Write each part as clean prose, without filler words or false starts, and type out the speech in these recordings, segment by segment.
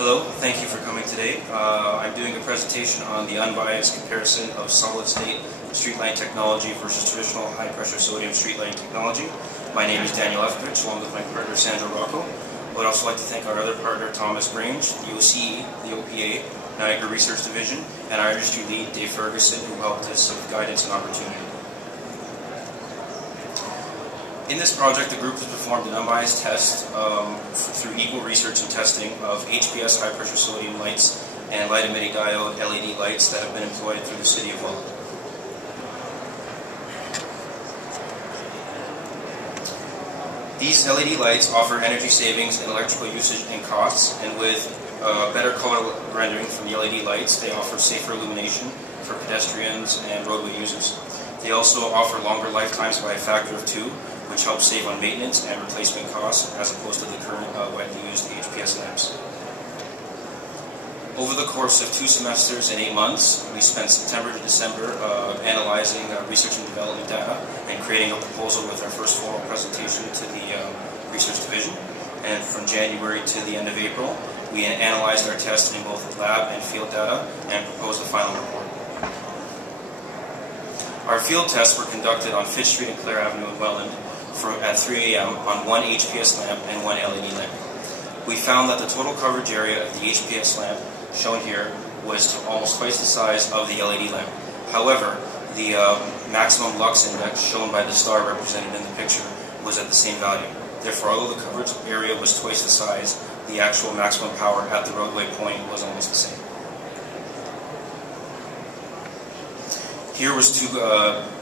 Hello, thank you for coming today. I'm doing a presentation on the unbiased comparison of solid-state streetline technology versus traditional high-pressure sodium streetline technology. My name is Daniel Efkovich, along with my partner Sandra Rocco. I would also like to thank our other partner Thomas Grange, the OCE, the OPA, Niagara Research Division, and our industry lead Dave Ferguson, who helped us with guidance and opportunity. In this project, the group has performed an unbiased test through equal research and testing of HPS high-pressure sodium lights and light-emitting diode LED lights that have been employed through the City of Welland. These LED lights offer energy savings in electrical usage and costs, and with better color rendering from the LED lights, they offer safer illumination for pedestrians and roadway users. They also offer longer lifetimes by a factor of 2, which helps save on maintenance and replacement costs as opposed to the current widely used HPS lamps. Over the course of 2 semesters and 8 months, we spent September to December analyzing research and development data and creating a proposal with our first formal presentation to the research division. And from January to the end of April, we analyzed our tests in both lab and field data and proposed a final report. Our field tests were conducted on Fitch Street and Clare Avenue in Welland at 3 a.m. on 1 HPS lamp and 1 LED lamp. We found that the total coverage area of the HPS lamp, shown here, was almost twice the size of the LED lamp. However, the maximum lux index, shown by the star represented in the picture, was at the same value. Therefore, although the coverage area was twice the size, the actual maximum power at the roadway point was almost the same. Here was 2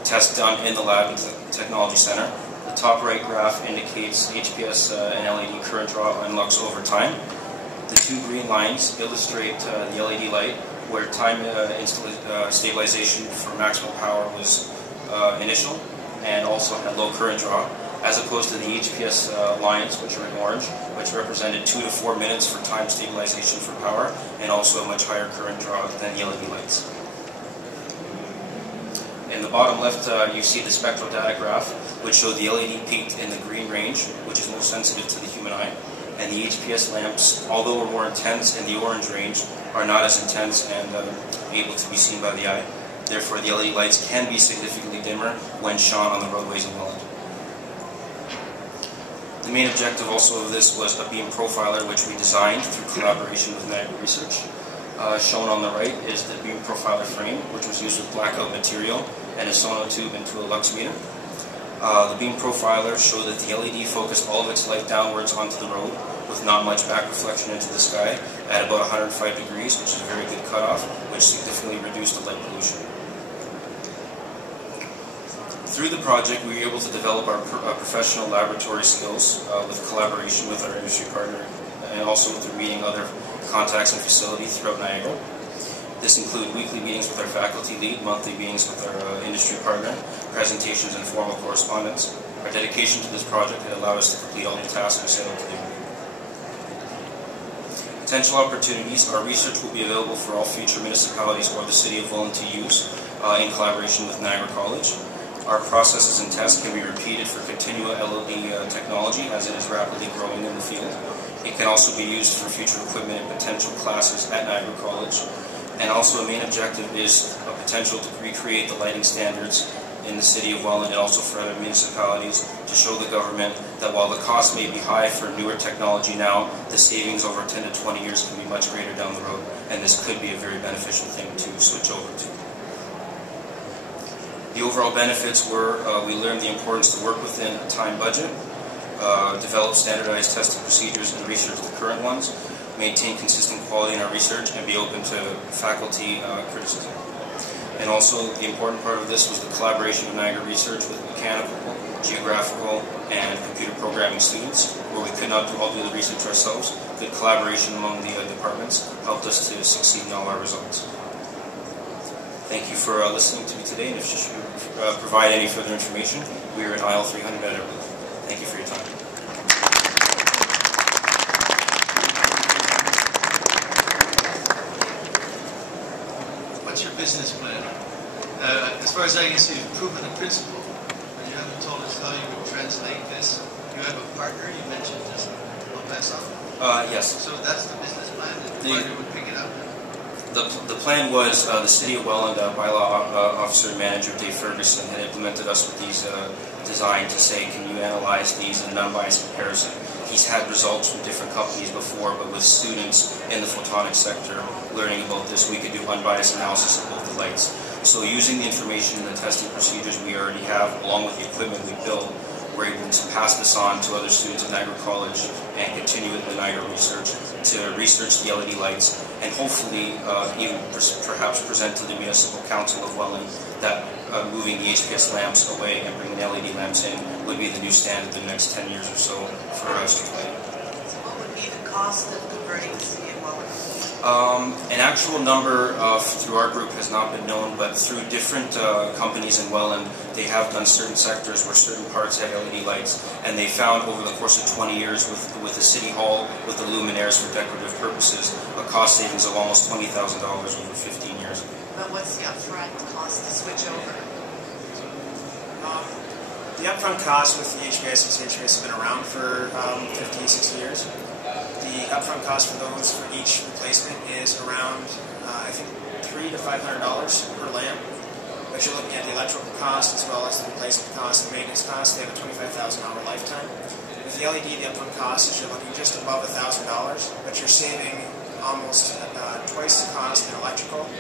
tests done in the lab at the Technology Center. The top right graph indicates HPS and LED current draw and lux over time. The 2 green lines illustrate the LED light, where time stabilization for maximum power was initial and also had low current draw, as opposed to the HPS lines, which are in orange, which represented 2 to 4 minutes for time stabilization for power and also a much higher current draw than the LED lights. In the bottom left, you see the spectral data graph, which showed the LED peaked in the green range, which is most sensitive to the human eye, and the HPS lamps, although were more intense in the orange range, are not as intense and able to be seen by the eye. Therefore, the LED lights can be significantly dimmer when shone on the roadways of Welland. The main objective also of this was a beam profiler, which we designed through collaboration with Niagara Research. Shown on the right is the beam profiler frame, which was used with blackout material and a sonotube into a lux meter. The beam profiler showed that the LED focused all of its light downwards onto the road with not much back reflection into the sky at about 105 degrees, which is a very good cutoff, which significantly reduced the light pollution. Through the project, we were able to develop our professional laboratory skills with collaboration with our industry partner and also through meeting other contacts and facilities throughout Niagara. This included weekly meetings with our faculty lead, monthly meetings with our industry partner, presentations and formal correspondence. Our dedication to this project had allowed us to complete all the tasks we set out to do. Potential opportunities. Our research will be available for all future municipalities or the City of Welland to use in collaboration with Niagara College. Our processes and tests can be repeated for continual LED technology as it is rapidly growing in the field. It can also be used for future equipment and potential classes at Niagara College. And also a main objective is a potential to recreate the lighting standards in the City of Welland and also for other municipalities to show the government that while the cost may be high for newer technology now, the savings over 10 to 20 years can be much greater down the road, and this could be a very beneficial thing to switch over to. The overall benefits were we learned the importance to work within a time budget, develop standardized testing procedures and research the current ones, maintain consistent quality in our research, and be open to faculty criticism. And also, the important part of this was the collaboration of Niagara Research with mechanical, geographical, and computer programming students, where we could not all do the research ourselves. Good collaboration among the departments helped us to succeed in all our results. Thank you for listening to me today, and if you should provide any further information, we are in aisle 300 at our booth. Thank you for your time. What's your business plan? As far as I can see, you've proven the principle, but you haven't told us how you would translate this. You have a partner, you mentioned just, I'll pass on. Yes. So that's the business plan? Why we would pick it up? The plan was the City of Welland bylaw officer and manager Dave Ferguson had implemented us with these designed to say, can you analyze these in an unbiased comparison? He's had results from different companies before, but with students in the photonics sector learning about this, we could do unbiased analysis of both the lights. So using the information and the testing procedures we already have, along with the equipment we built, we're able to pass this on to other students at Niagara College and continue with the Niagara research to research the LED lights and hopefully even perhaps present to the Municipal Council of Welland that moving the HPS lamps away and bringing LED lamps in would be the new standard in the next 10 years or so for us to play. So what would be the cost of converting the City of Welland? An actual number through our group has not been known, but through different companies in Welland, they have done certain sectors where certain parts had LED lights, and they found over the course of 20 years with the City Hall, with the luminaires for decorative purposes, a cost savings of almost $20,000 over 15 years. But what's the upfront cost to switch over? The upfront cost with the HPS, because HPS has been around for 50, 60 years. The upfront cost for those for each replacement is around, I think, $300 to $500 per lamp. But you're looking at the electrical cost as well as the replacement cost and maintenance cost. They have a $25,000 lifetime. With the LED, the upfront cost is you're looking just above $1,000, but you're saving almost twice the cost in electrical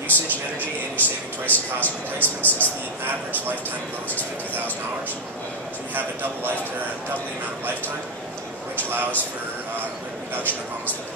usage and energy, and you're saving twice the cost of replacements, since the average lifetime of those is $50,000. So we have a double the amount of lifetime, which allows for a reduction of almost 50%.